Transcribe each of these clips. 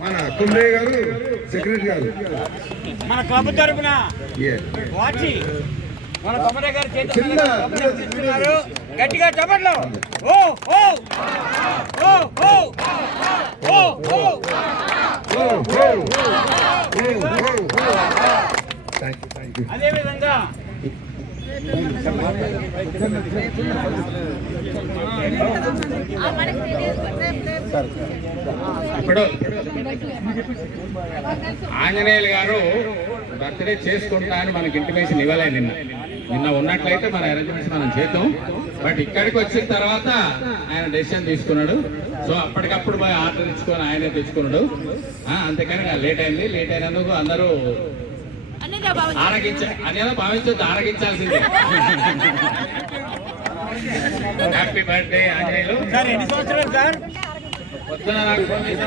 మన కుంభయ్య గారు సెక్రటరీ గారు మన క్లబ్ తరఫున వాచి మన కొమ్మరే గారు చేస్తున్నారు. గట్టిగా చెప్పట్లు. ఓ ఓ ఓ ఓ ఓ ఓ అదే విధంగా ఇప్పుడు ఆంజనేయులు గారు బర్త్డే చేసుకుంటా అని మనకి ఇంటిమేషన్ ఇవ్వలేదు. నిన్న ఉన్నట్లయితే మన అరేంజ్మెంట్స్ మనం చేద్దాం. బట్ ఇక్కడికి వచ్చిన తర్వాత ఆయన డెసిషన్ తీసుకున్నాడు. సో అప్పటికప్పుడు పోయి ఆర్డర్ ఇచ్చుకొని ఆయనే తెచ్చుకున్నాడు. అంతేకాని లేట్ అయింది. లేట్ అయినందుకు అందరూ అదేదో భావించొద్దు, ఆరగించాల్సిందే. Happy birthday Anjaneyulu. సార్ ఎన్ని సంవత్సరాలు సార్? పొద్దున నాకు ఫోన్ చేసి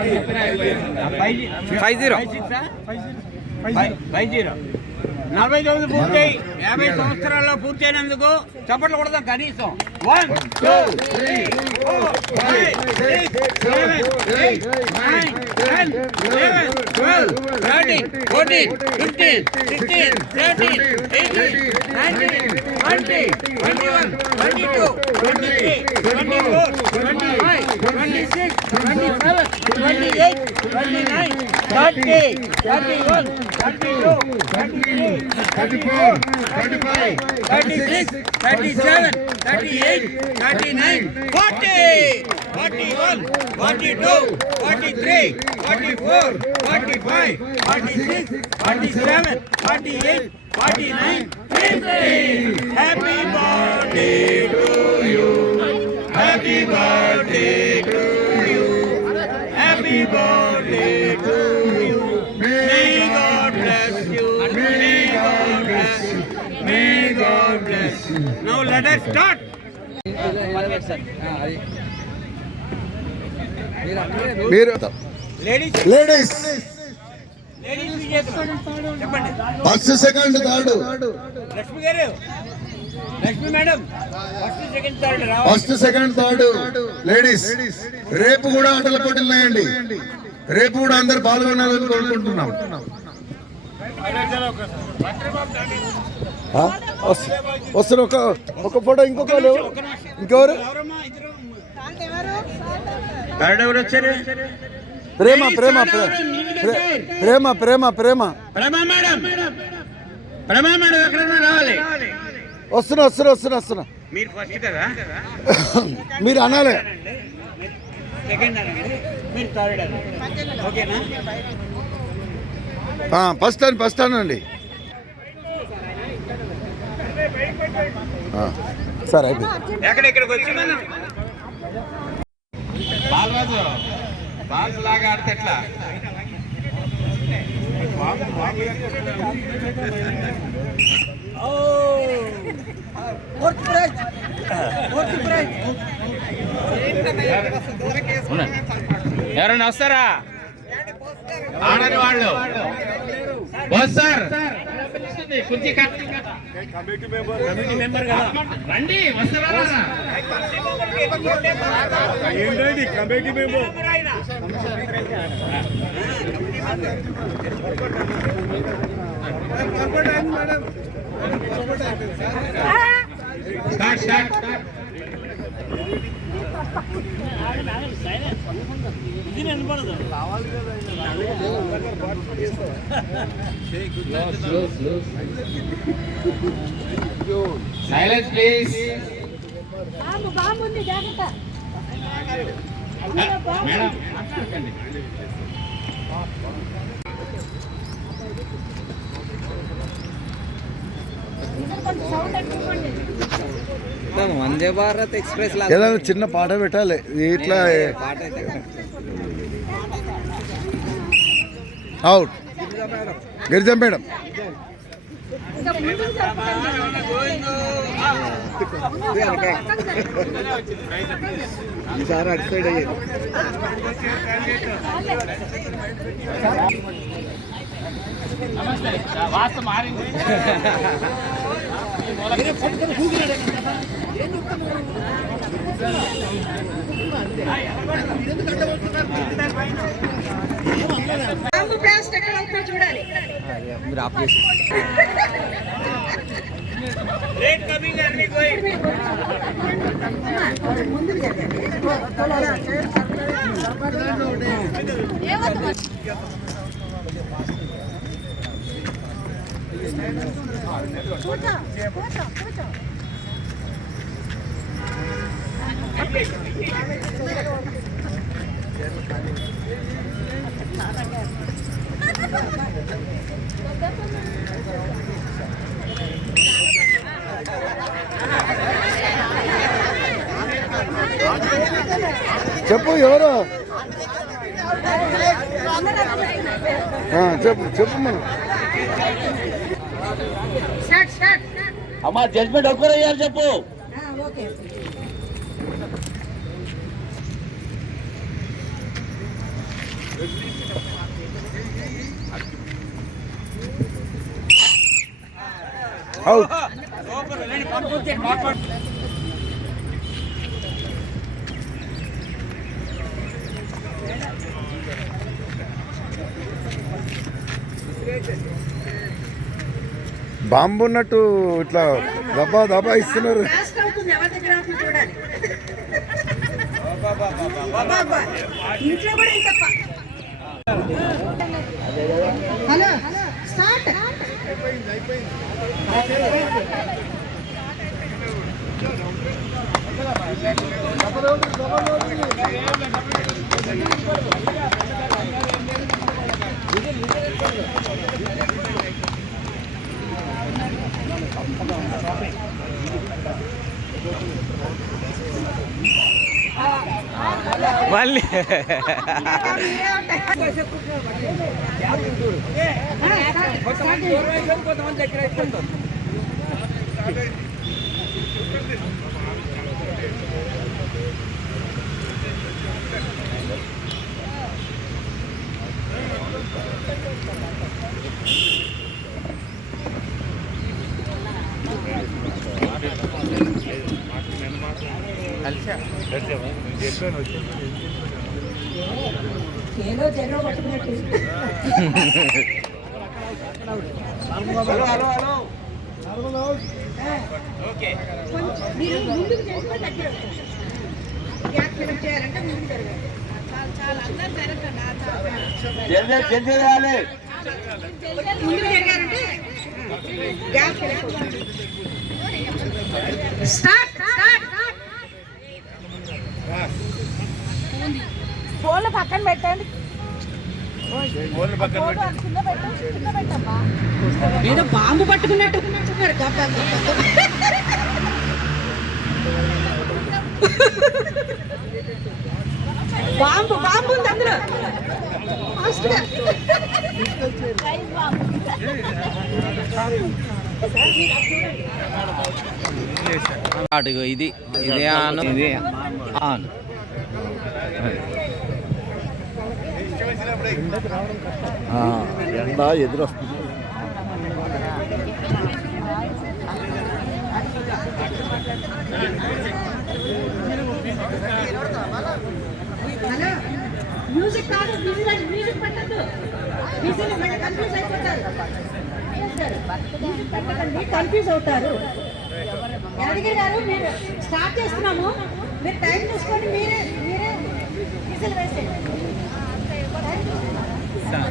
49 పూర్తయి 50 సంవత్సరాల్లో పూర్తయినందుకు చప్పట్లు కొడదాం కనీసం. 1 2 3 4 5 6 7 8 9 10 11 12 13 14 15 16 17 18 19 20 21 22 23 24 25 26 27 28 29 30 31 32 33 34 35 36 37 38 39 40 41 42 43 44 45 46 47 48 49 50. Happy birthday to you. Happy birthday to you. Happy birthday to you. May God bless you. May God bless you. May God bless you. Now let us start. మీరు Ladies, లేడీస్ చెప్పండి. First second third. Lakshmi garu, Lakshmi madam, first second third రావాలి. First second third ladies. రేపు కూడా ఆటల పోటీలు ఉన్నాయండి. రేపు కూడా అందరు పాల్గొనాలని కోరుకుంటున్నాం. వస్తారు ఒక ఫోటో. ఇంకొకరు ఇంకెవరు? థర్డ్ ఎవరు వచ్చారు? ప్రేమ ప్రేమ ప్రేమ ప్రేమ ప్రేమ ప్రేమ మేడం, ప్రేమ మేడం ఎక్కడ రావాలి? వస్తున్నా. మీరు ఫస్ట్ కదా, మీరు అనాలి. సెకండ్ అనండి, మీరు థర్డ్ అనండి. ఓకేనా? ఫస్ట్ అనండి. సరే అయిపోయింది. ఎక్కడికి వచ్చి మనం బాలరాజు బాల్ లాగా ఆడితే ఎట్లా? ఎవరైనా వస్తారా? ఆడని వాళ్ళు వస్తారు. కుర్చీ కమిటీ మెంబర్ రండి. వస్తారా? ఏంటండి committee member? Start. Silence please. Madam Vande Bharat express ఏదైనా చిన్న పాట పెట్టాలి ఇట్లా. Out Girija madam. ఈసారి అటు సైడ్ అయ్యేది. వాస్తు మారింది. బ్లాస్ట్ ఎక్కడ అవుతుందో చూడాలి. మీరు ఆఫ్ చేసి लेट कमिंग अर्ली गोइंग ముందుకు జరగండి. కూర్చో కూర్చో కూర్చో. చెప్పు ఎవరు చెప్పు చెప్పు మనం స్టార్ట్ స్టార్ట్. అమ్మా జడ్జ్మెంట్ ఒక్కరు అయ్యారు చెప్పు ఓకే. అవుట్. బాంబు ఉన్నట్టు ఇట్లా దబా దబా ఇస్తున్నారు. బ్లాస్ట్ అవుతుంది. ఎవరి దగ్గర అవుతుందో చూడాలి. అబ్బా, ఇంట్లో కూడా ఇంత హలో స్టార్ట్. మళ్ళీ కొంతమంది దగ్గర అయిపోతాం ఏదో జగన్ పట్టుకున్నట్టు. మీరు ముందుకు చేసుకొని దగ్గర వస్తారు. గ్యాప్ ఫిలప్ చేయాలంటే ముందుకు జరగాలి. ముందుకు జరగాలంటే గ్యాప్ ఫిలప్ అవుతుంది. Start start. ఫోన్లు పక్కన పెట్టండి. ఏదో బాంబు పట్టుకున్నట్టు బాంబు బాంబు ఉంది అందులో. అడుగు ఇది ఇదే ఆన్ ఇదే ఆన్. ఎండ ఎదురొస్తుంది. హలో మ్యూజిక్ కాదు. మ్యూజిక్ పెట్టద్దు. కన్ఫ్యూజ్ అయిపోతారు. మ్యూజిక్ పెట్టకండి, కన్ఫ్యూజ్ అవుతారు. యాదగిరి గారు మీరు స్టార్ట్ చేస్తున్నాము. మీరు టైం చూసుకొని మీరే విజిల్ వేసేయండి.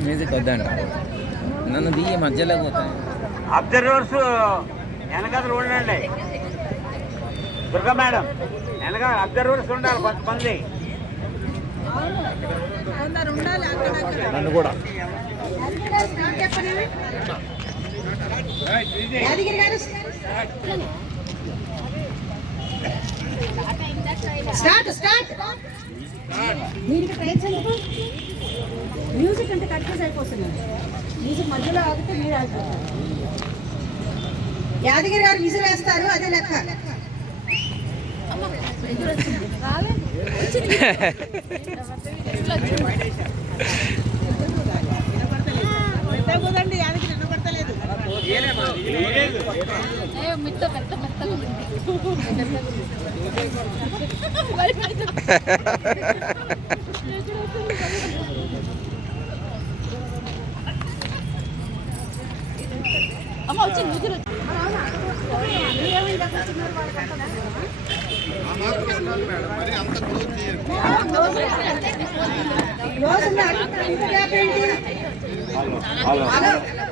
మ్యూజిక్ వద్దండి, నన్ను దిగి మధ్యలో పోతాను. అబ్జర్వర్స్ వెనకాల ఉండండి. దుర్గా మేడం వెనక అబ్జర్వర్స్ ఉండాలి కొంతమంది. నన్ను కూడా స్టార్ట్ చెప్పండి. యాదగిరి గారు స్టార్ట్ స్టార్ట్. మీరు ట్రై చేయండి. మ్యూజిక్ అంటే కన్ఫ్యూజ్ అయిపోతున్నారు. మ్యూజిక్ మధ్యలో ఆగితే మీరు ఆగిపోతారు. యాదగిరి గారు విజిల్ వేస్తారు, అదే లెక్క. యాదగిరి వినపడతలేదు. అమ్మ వచ్చి నువ్వు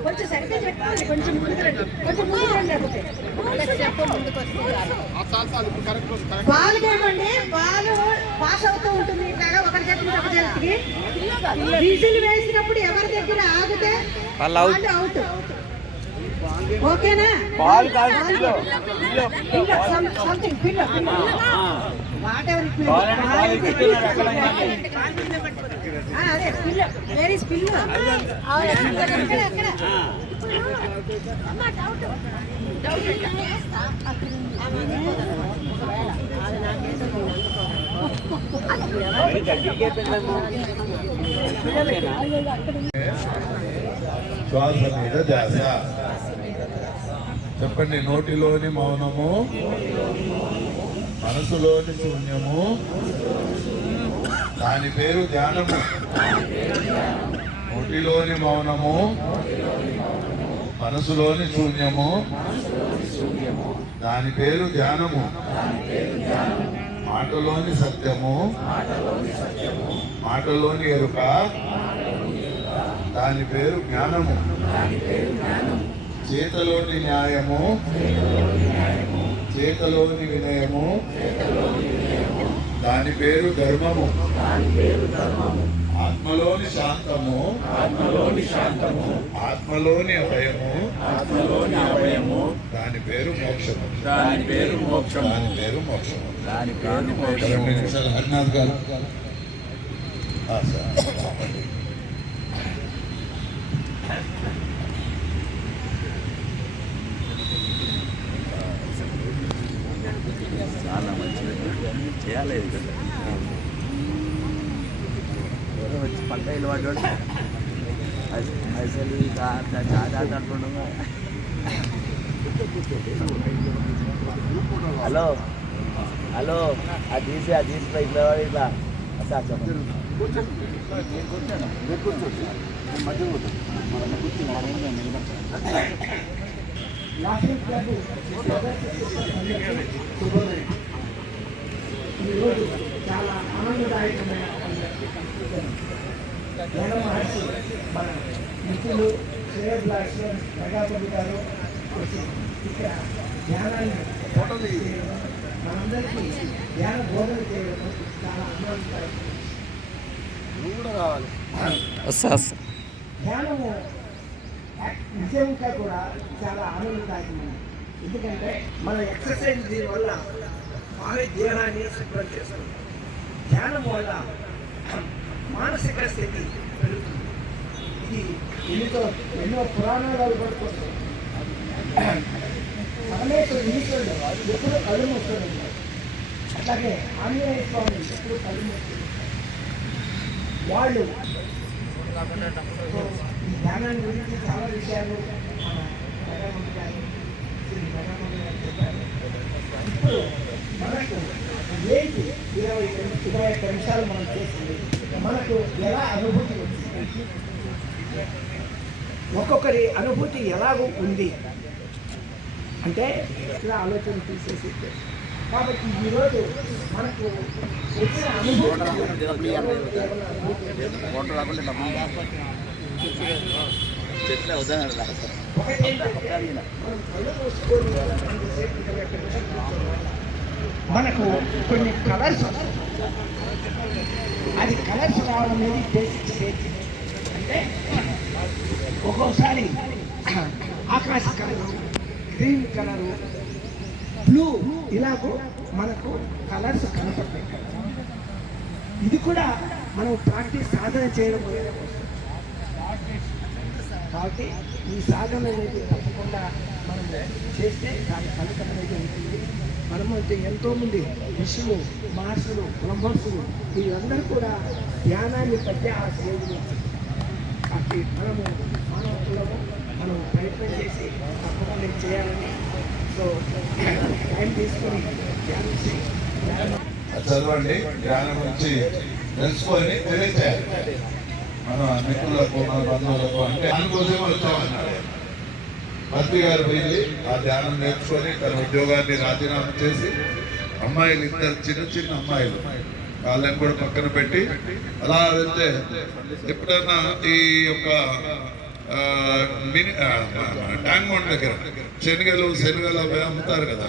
కొంచెం సరిగ్గా చెప్పాలి, కొంచెం ముందుకు రండి, కొంచెం ముందుకు రండి. బాల్ గేమ్ అండి, బాల్ పాస్ అవుతూ ఉంటుంది. ఇట్లాగా ఒకరి చెప్పిన ఒకరికి విజిల్ వేసినప్పుడు ఎవరి దగ్గర ఆగితే వాళ్ళు అవుట్. ఓకేనా? సంథింగ్ పిల్ల వాట్ ఎవర్ ఇట్ అదే పిల్ల వేర్ ఇస్ పిల్ల అక్కడ శ్వాస మీద ధ్యాస. చెప్పండి. నోటిలోని మౌనము, మనసులోని శూన్యము, దాని పేరు ధ్యానము. నోటిలోని మౌనము, మనసులోని శూన్యము, దాని పేరు ధ్యానము. మాటలోని సత్యము, మాటలోని ఎరుక, దాని పేరు జ్ఞానము. చేతలోని న్యాయము, చేతలోని వినయము, దాని పేరు ధర్మము. ఆత్మలోని శాంతము, ఆత్మలోని అభయము, దాని పేరు మోక్షము. దాని పేరు మోక్షము. 2 నిమిషాలు హరినాథ్ గారు. చాలా మంచిది చేయాలి. ఎవరో వచ్చి పంట ఇల్లు పడ్డాడు అసలు చాలా అంటుండగా. హలో హలో అది తీసి ఇట్లా ఇట్లా సార్ చెప్పండి. ఈరోజు చాలా ఆనందదాయకమైన మహర్షి మన మిత్రులు శ్రేయభిలాష్ ప్రజాపతి గారు ఇక్కడ ధ్యానాన్ని మనందరికీ ధ్యాన బోధన చేయడం చాలా ఆనందదాయకం. ధ్యానము నిజంగా కూడా చాలా ఆనందదాయకమైనది. ఎందుకంటే మన ఎక్సర్సైజ్ దీనివల్ల బాగా దేహాన్ని శుభ్రం చేస్తుంది. ధ్యానం వల్ల మానసిక స్థితి పెరుగుతుంది. ఇది ఎన్నో పురాణాలు పడుతుంది. ఈశ్వరుడు ఎప్పుడు కళ్ళు మూసుకొని ఉన్నారు. అట్లాగే ఆంజనేయ స్వామి ఎప్పుడు కళ్ళు మూసుకొని వాళ్ళు ఈ ధ్యానాన్ని గురించి చాలా విషయాలు మన ప్రధానమంత్రి గారు చెప్పారు. ఇప్పుడు మనకు ఏంటి 21 నిమిషాలు మనం చేసింది మనకు ఎలా అనుభూతి వచ్చింది, ఒక్కొక్కరి అనుభూతి ఎలాగో ఉంది అంటే ఇలా ఆలోచన తీసేసి. కాబట్టి ఈరోజు మనకు వచ్చిన అనుభూతి మనకు కొన్ని కలర్స్ అది కలర్స్ రావడం అనేది బేసిక్ స్టేజ్. అంటే ఒక్కొక్కసారి ఆకాశ కలరు, గ్రీన్ కలరు, బ్లూ ఇలాగూ మనకు కలర్స్ కనపడతాయి. ఇది కూడా మనం ప్రాక్టీస్ సాధన చేయడం కాబట్టి ఈ సాధన అనేది తప్పకుండా మనం చేస్తే దాని ఫలితం అనేది ఉంటుంది. మనము ఎంతోమంది ఋషులు, మహర్షులు, బ్రహ్మర్షులు వీళ్ళందరూ కూడా ధ్యానాన్ని బట్టి ఆ సేవలు. కాబట్టి మనం ప్రయత్నం చేసి తప్పకుండా చేయాలని సో టైం తీసుకొని ధ్యానం చేయి. చదవండి, జ్ఞానం నుంచి తెలుసుకొని తెలియచేయాలి మన మిత్రులకు, మన బంధువులకు. అంటే దానికోసమే వచ్చామన్నాడు మంత్రి గారు. వెళ్ళి ఆ ధ్యానం నేర్చుకొని తన ఉద్యోగాన్ని రాజీనామా చేసి అమ్మాయిలు, ఇద్దరు చిన్న చిన్న అమ్మాయిలు, వాళ్ళని కూడా పక్కన పెట్టి అలా వెళ్తే ఎప్పుడైనా ఈ యొక్క ట్యాంక్ బండ్ దగ్గర శనగలు అవి అమ్ముతారు కదా,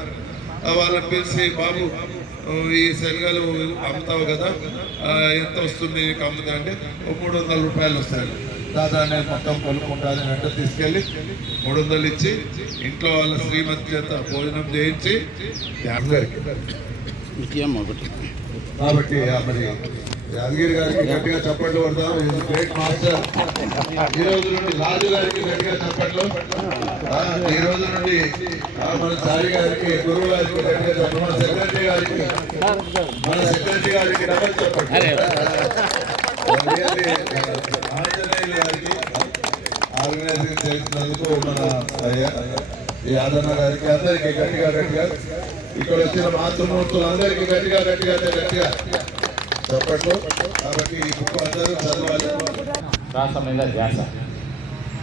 వాళ్ళని పిలిచి బాబు ఈ శనగలు అమ్ముతావు కదా, ఎంత వస్తుంది నీకు అమ్ముతా అంటే 300 రూపాయలు వస్తాయి. దాదా నేను మొత్తం కొనుక్కుంటాను అంటే తీసుకెళ్ళి 300 ఇచ్చి ఇంట్లో వాళ్ళ శ్రీమతి చేత భోజనం చేయించి కాబట్టి మరి యాదగిరి గారికి గట్టిగా చప్పట్లు కొడతాం. Great master. ఈ రోజు నుండి రాజు గారికి గట్టిగా చప్పట్లు. ఈ రోజు నుండి మన సాయి గారికి, గురువు గారికి గట్టిగా చప్పట్లు. మన సెక్రటరీ గారికి డబల్ చప్పట్లు. ఆంజనేయులు గారికి ఆర్గనైజింగ్ చేసినందుకు మన యాదన్న గారికి అందరికీ గట్టిగా ఇక్కడ వచ్చిన మాతృమూర్తులందరికీ గట్టిగా చెప్పట్లు. కాబట్టి ఈ బుక్ అందరూ చదవాలి. శ్వాస మీద ధ్యాస.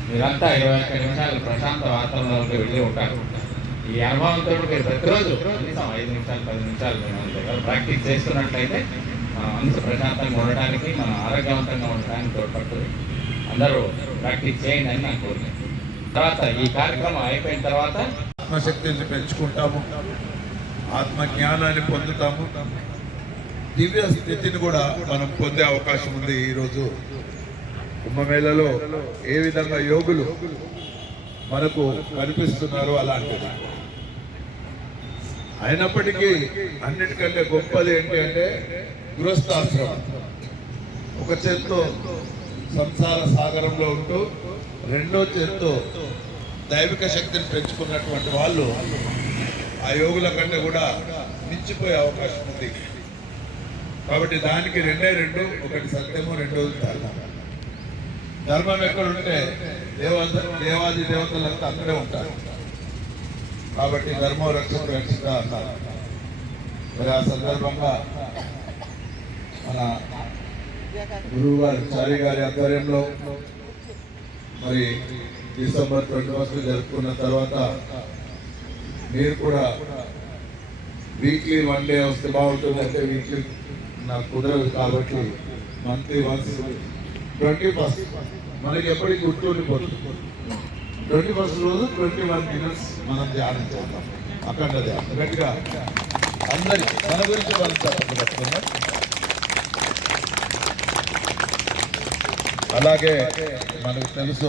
మీరంతా 21 నిమిషాలు ప్రశాంత వాతావరణంలోకి వెళ్ళి ఉంటారు. ఈ అనుభవంతో మీరు ప్రతిరోజు కనీసం 5 నిమిషాలు 10 నిమిషాలు ప్రాక్టీస్ చేస్తున్నట్లయితే మన మనసు ప్రశాంతంగా ఉండడానికి, మనం ఆరోగ్యవంతంగా ఉండడానికి తోడ్పడుతుంది. అందరూ ప్రాక్టీస్ చేయండి అని నాకు కోరిక. తర్వాత ఈ కార్యక్రమం అయిపోయిన తర్వాత ఆత్మశక్తిని పెంచుకుంటాము, ఆత్మ జ్ఞానాన్ని పొందుతాము, దివ్య స్థితిని కూడా మనం పొందే అవకాశం ఉంది. ఈరోజు కుంభమేళలో ఏ విధంగా యోగులు మనకు కనిపిస్తున్నారో అలాంటిది. అయినప్పటికీ అన్నిటికంటే గొప్పది ఏంటి అంటే గృహస్థాశ్రమం. ఒక చేత్తో సంసార సాగరంలో ఉంటూ రెండో చేత్తో దైవిక శక్తిని పెంచుకున్నటువంటి వాళ్ళు ఆ యోగుల కంటే కూడా మించిపోయే అవకాశం ఉంది. కాబట్టి దానికి రెండే రెండు, ఒకటి సత్యము, రెండోది ధర్మం. ధర్మం ఎక్కడుంటే దేవాది దేవతలంతా అక్కడే ఉంటారు. కాబట్టి ధర్మం రక్షిత అన్నారు. మరి ఆ సందర్భంగా మన గురువు గారు చారి గారి ఆధ్వర్యంలో మరి డిసెంబర్ 21 జరుపుకున్న తర్వాత మీరు కూడా వీక్లీ 1 డే వస్తే బాగుంటుంది. అంటే వీక్లీ నాకు కుదరదు కాబట్టి మంత్లీ వన్స్ 21 మనకి ఎప్పటికీ గుర్తుండిపోతుంది. 21 రోజు 21 minutes మనం ధ్యానం చేద్దాం. అఖండ ధ్యానం గట్టిగా అందరికీ మన గురించి మనం చెప్పకుండా. అలాగే మనకు తెలుసు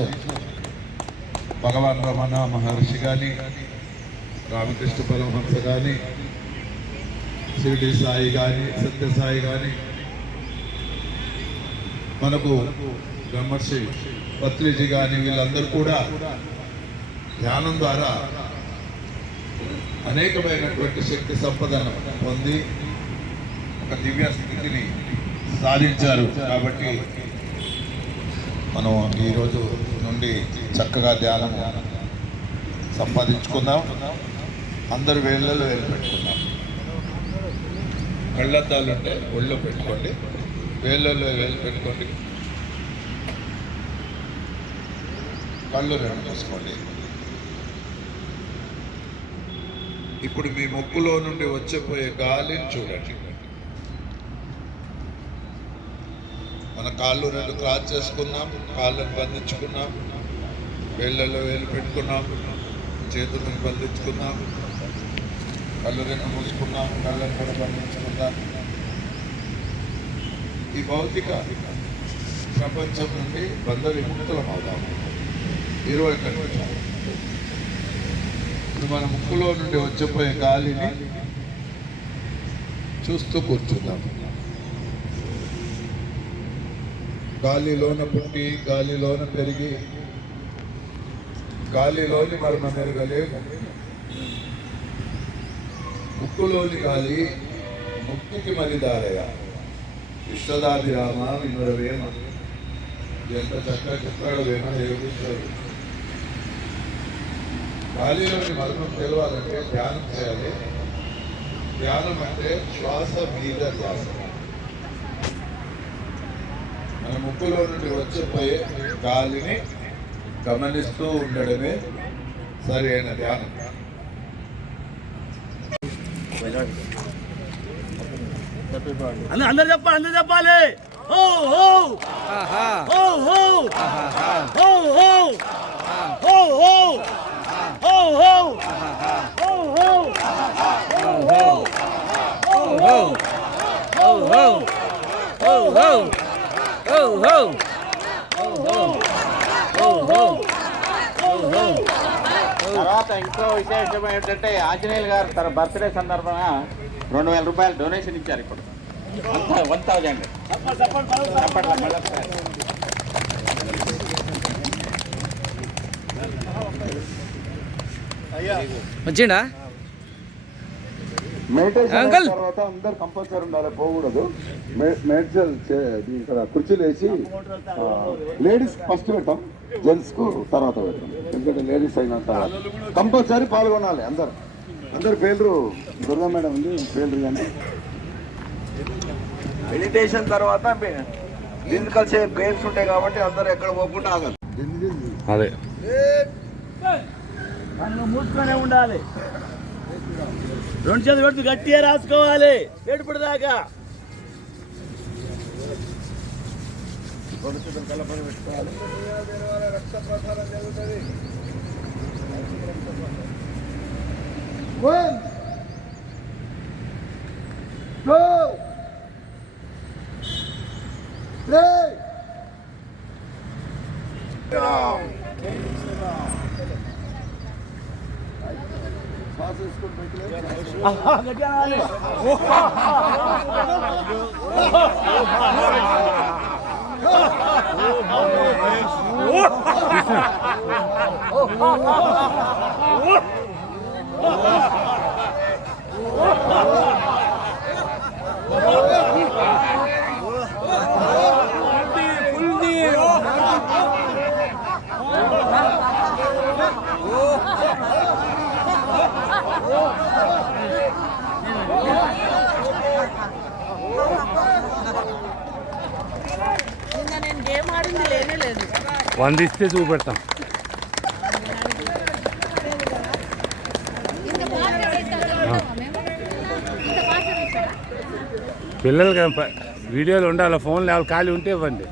భగవాన్ రమణ మహర్షి కానీ, రామకృష్ణ పరమహంస కానీ, షిరిడి సాయి కానీ, సత్యసాయి కానీ, మనకు బ్రహ్మర్షి పత్రిజీ కానీ, వీళ్ళందరూ కూడా ధ్యానం ద్వారా అనేకమైనటువంటి శక్తి సంపదను పొంది ఒక దివ్య స్థితిని సాధించారు. కాబట్టి మనం ఈరోజు నుండి చక్కగా ధ్యానం సంపాదించుకుందాం. అందరు వేళ్ళలో వేలు పెట్టుకుందాం. కళ్ళద్దాలు ఉంటే ఒళ్ళో పెట్టుకోండి, వేళ్ళలో వేలు పెట్టుకోండి, కళ్ళు రెండు మూసుకోండి. ఇప్పుడు మీ ముక్కులో నుండి వచ్చేపోయే గాలిని చూడండి. మన కాళ్ళు రెండు క్రాస్ చేసుకున్నాం, కాళ్ళను బంధించుకున్నాం, వేళ్ళలో వేలు పెట్టుకున్నాం, చేతులను బంధించుకున్నాం, కళ్ళు రెండు మూసుకున్నాం, కళ్ళను కూడా బంధించుకున్నాం. ఈ భౌతిక ప్రపంచం నుండి బంధ విముక్తులం అవుదాము 21 నిమిషాలు. ఇప్పుడు మన ముక్కులో నుండి వచ్చిపోయే గాలిని చూస్తూ కూర్చుందాం. గాలిలోన పుట్టి గాలిలోన పెరిగి గాలిలోని మరణ మెరగలేము. ముక్కులోని గాలి ముక్తికి మలిదారయ విశ్వదాభిరామ వినురవేమ. ఎంత చక్కగా చెప్పాడు వేమ యోగేశ్వరుడు. గాలిలోని మర్మం తెలవాలంటే ధ్యానం చేయాలి. ధ్యానం అంటే శ్వాస మీద ధ్యాస. మన ముక్కులో నుండి వచ్చిపోయే గాలిని గమనిస్తూ ఉండడమే సరైన ధ్యానం. అందరు చెప్పాలి ఓ ఓ ఓ ఓ ఓ ఓ ఓ తర్వాత ఇంకో విశేషం ఏంటంటే ఆంజనేయులు గారు తన బర్త్డే సందర్భంగా 2,000 రూపాయలు డొనేషన్ ఇచ్చారు. ఇప్పుడు 1,000 వచ్చిండా మెడిటేషన్ తర్వాత అందరు కంపల్సరీ ఉండాలి, పోకూడదు. మెడిటేషన్ ఇక్కడ కుర్చీలు వేసి లేడీస్ ఫస్ట్ పెడతాం, జెంట్స్ కు తర్వాత పెడతాం. ఎందుకంటే లేడీస్ అయిన తర్వాత కంపల్సరీ పాల్గొనాలి అందరు. అందరు పేర్లు దుర్గా మేడం ఉంది, పేర్లు కానీ మెడిటేషన్ తర్వాత ఫిజికల్ గేమ్స్ ఉంటాయి కాబట్టి అందరు ఎక్కడ పోకుండా ఆగదు. అదే కళ్ళు మూసుకొనే ఉండాలి, 2 చేతులు పెడుతూ గట్టిగా రాసుకోవాలి ఏడుపుడు దాకా. కలపని పెట్టుకోవాలి. నేను గేమ్ ఆడింది లేనే లేదు. 100 ఇస్తే చూపెడతాం. పిల్లలకి వీడియోలు ఉండాలి, ఫోన్లు ఎవరు ఖాళీ ఉంటే ఇవ్వండి.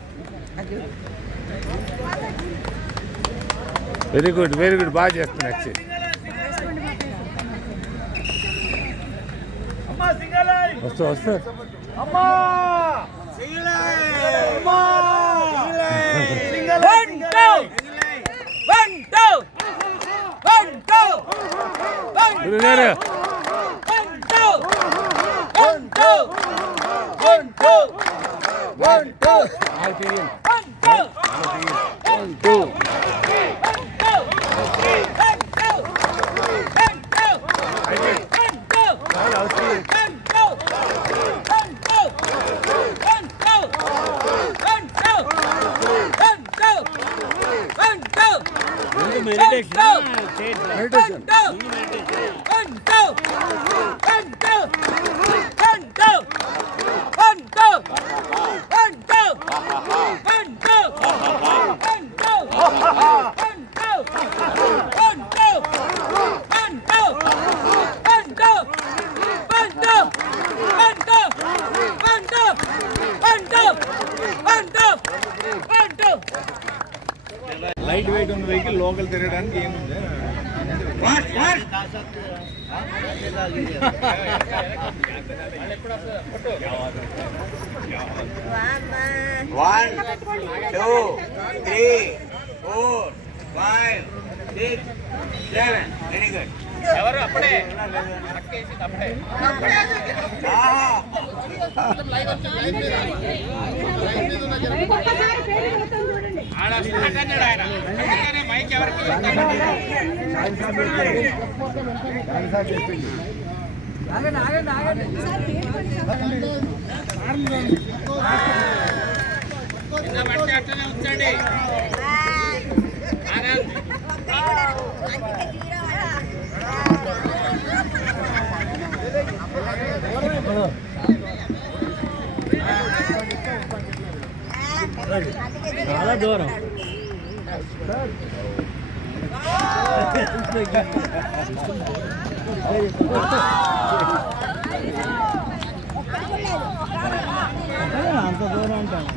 వెరీ గుడ్ బాగా చేస్తున్నా. యాక్చువల్లీ వస్తా లైట్ వెయిట్ ఉన్న వెహికల్ లోకల్ తిరగడానికి ఏముంది? ఎవరు అప్పుడే మైక్ ఎవరికి అట్లనే ఉంచండి. చాలా దూరం. అంత దూరం ఉంటాను.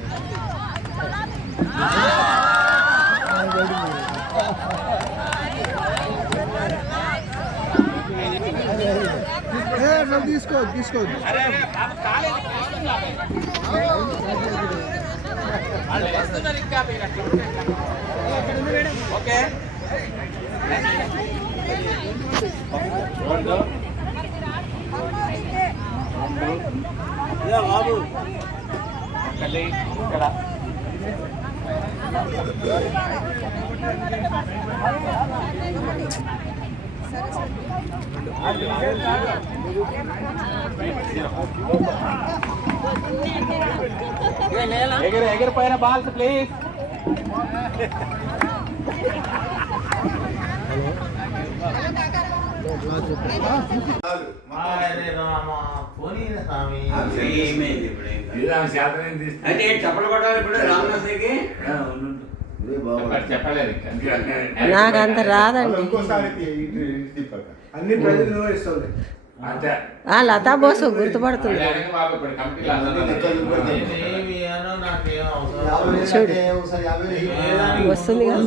తీసుకోవద్దు. ఓకే బాబు ఇక్కడ ఎగిరిపోయిన బాల్స్ ప్లీజ్. చెప్పలు కొట్టాలి ఇప్పుడు రామదాస్కి. చెప్పలేదు నాకు అంత రాదండి. అన్ని ప్రజలు ఇస్తుంది. లతా బోసు గుర్తుపడుతుంది. చూడు వస్తుంది కదా.